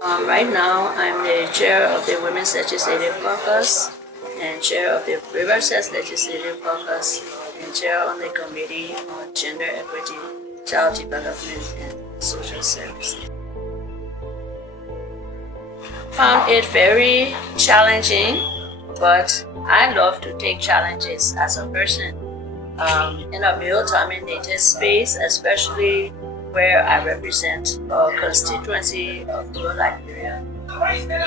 Right now, I'm the chair of the Women's Legislative Caucus and chair of the Riverside Legislative Caucus and chair on the Committee on Gender Equity, Child Development, and Social Services. Found it very challenging, but I love to take challenges as a person. In a male-dominated space, especially where I represent a constituency of rural Liberia.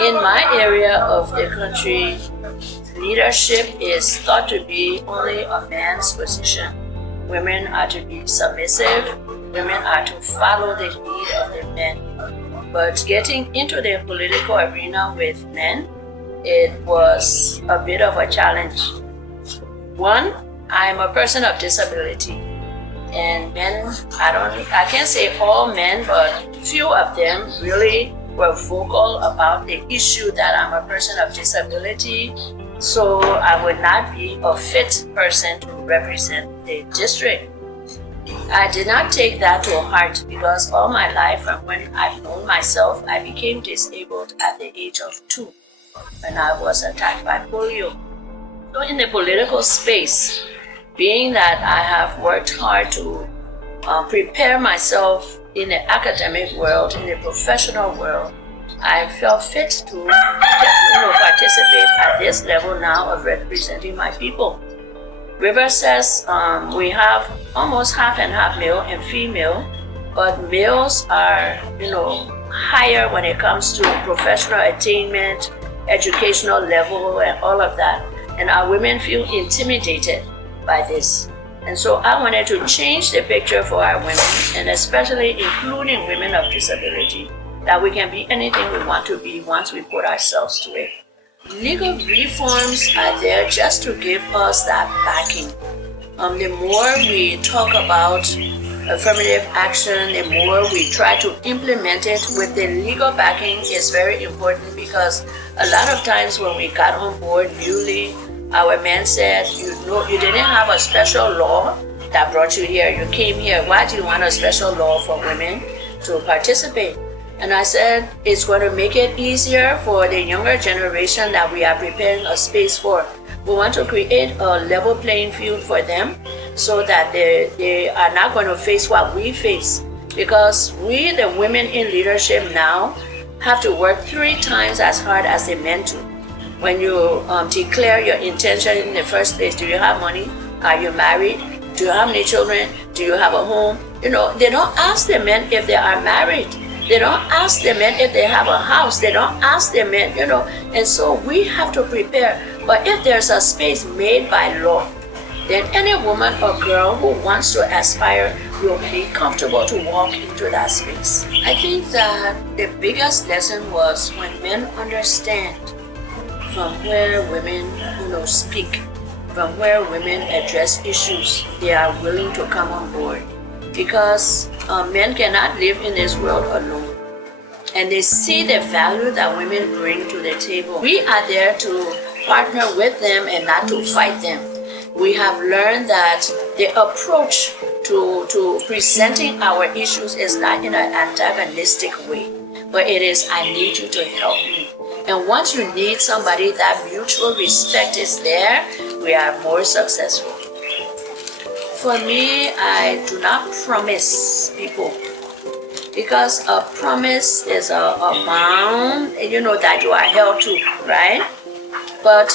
In my area of the country, leadership is thought to be only a man's position. Women are to be submissive, women are to follow the lead of the men. But getting into the political arena with men, it was a bit of a challenge. One, I'm a person of disability. And men, I can't say all men, but few of them really were vocal about the issue that I'm a person of disability, so I would not be a fit person to represent the district. I did not take that to heart because all my life, from when I've known myself, I became disabled at the age of 2 when I was attacked by polio. So in the political space, being that I have worked hard to prepare myself in the academic world, in the professional world, I felt fit to participate at this level now of representing my people. River says we have almost half and half male and female, but males are higher when it comes to professional attainment, educational level, and all of that. And our women feel intimidated by this. And so I wanted to change the picture for our women, and especially including women of disability, that we can be anything we want to be once we put ourselves to it. Legal reforms are there just to give us that backing. The more we talk about affirmative action, the more we try to implement it with the legal backing is very important, because a lot of times when we got on board newly, our men said, you didn't have a special law that brought you here. You came here. Why do you want a special law for women to participate? And I said, it's going to make it easier for the younger generation that we are preparing a space for. We want to create a level playing field for them so that they are not going to face what we face. Because we, the women in leadership now, have to work 3 times as hard as the men do. When you declare your intention in the first place, do you have money? Are you married? Do you have any children? Do you have a home? They don't ask the men if they are married. They don't ask the men if they have a house. They don't ask the men, And so we have to prepare. But if there's a space made by law, then any woman or girl who wants to aspire will be comfortable to walk into that space. I think that the biggest lesson was when men understand from where women, speak, from where women address issues, they are willing to come on board. Because men cannot live in this world alone. And they see the value that women bring to the table. We are there to partner with them and not to fight them. We have learned that the approach to presenting our issues is not in an antagonistic way, but it is, I need you to help me. And once you need somebody, that mutual respect is there, we are more successful. For me, I do not promise people, because a promise is a bound, that you are held to, right? But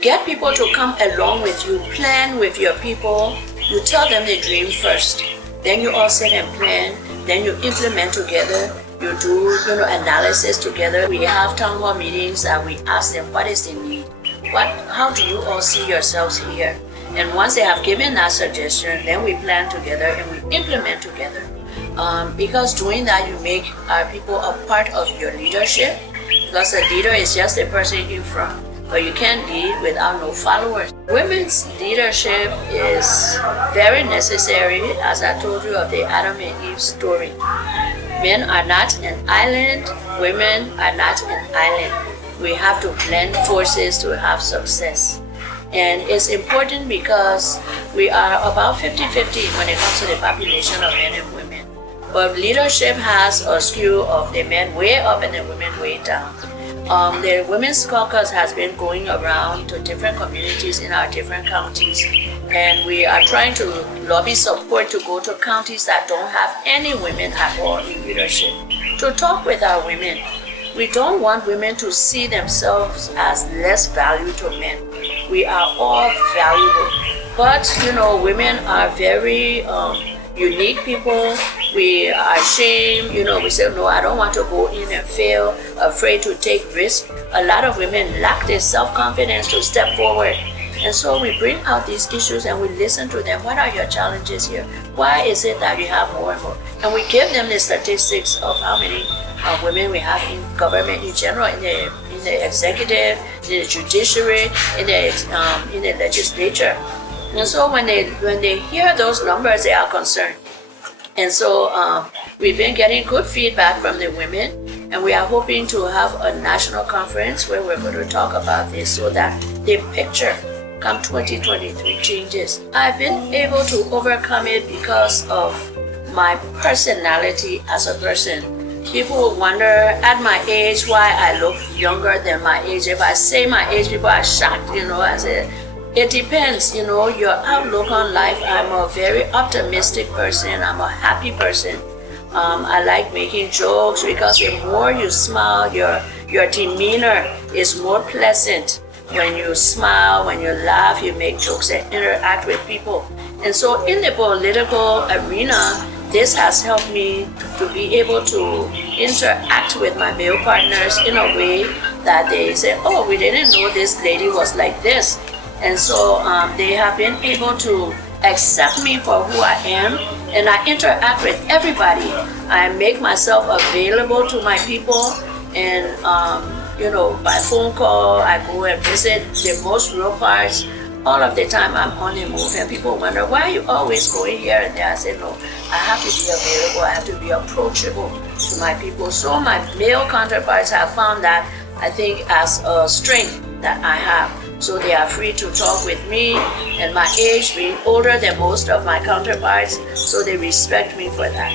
get people to come along with you, plan with your people, you tell them the dream first, then you all sit and plan, then you implement together, you do analysis together. We have town hall meetings and we ask them, what is the need? How do you all see yourselves here? And once they have given that suggestion, then we plan together and we implement together. Because doing that, you make our people a part of your leadership, because the leader is just the person in front. But you can't lead without no followers. Women's leadership is very necessary, as I told you of the Adam and Eve story. Men are not an island, women are not an island. We have to blend forces to have success. And it's important because we are about 50-50 when it comes to the population of men and women. But leadership has a skew of the men way up and the women way down. The Women's Caucus has been going around to different communities in our different counties, and we are trying to lobby support to go to counties that don't have any women at all in leadership, to talk with our women. We don't want women to see themselves as less valued to men. We are all valuable. But, women are very unique people. We are ashamed, we say, no, I don't want to go in and fail, afraid to take risks. A lot of women lack the self-confidence to step forward. And so we bring out these issues and we listen to them. What are your challenges here? Why is it that you have more and more? And we give them the statistics of how many women we have in government in general, in the executive, in the judiciary, in the legislature. And so when they hear those numbers, they are concerned. And so we've been getting good feedback from the women, and we are hoping to have a national conference where we're going to talk about this so that the picture come 2023 changes. I've been able to overcome it because of my personality as a person. People will wonder at my age why I look younger than my age. If I say my age, people are shocked, I say, it depends, your outlook on life. I'm a very optimistic person. I'm a happy person. I like making jokes because the more you smile, your demeanor is more pleasant. When you smile, when you laugh, you make jokes and interact with people. And so in the political arena, this has helped me to be able to interact with my male partners in a way that they say, oh, we didn't know this lady was like this. And so they have been able to accept me for who I am, and I interact with everybody. I make myself available to my people, and by phone call, I go and visit the most rural parts. All of the time I'm on the move, and people wonder, why are you always going here and there? I say, no, I have to be available, I have to be approachable to my people. So my male counterparts have found that, I think, as a strength that I have. So they are free to talk with me, and my age being older than most of my counterparts, so they respect me for that.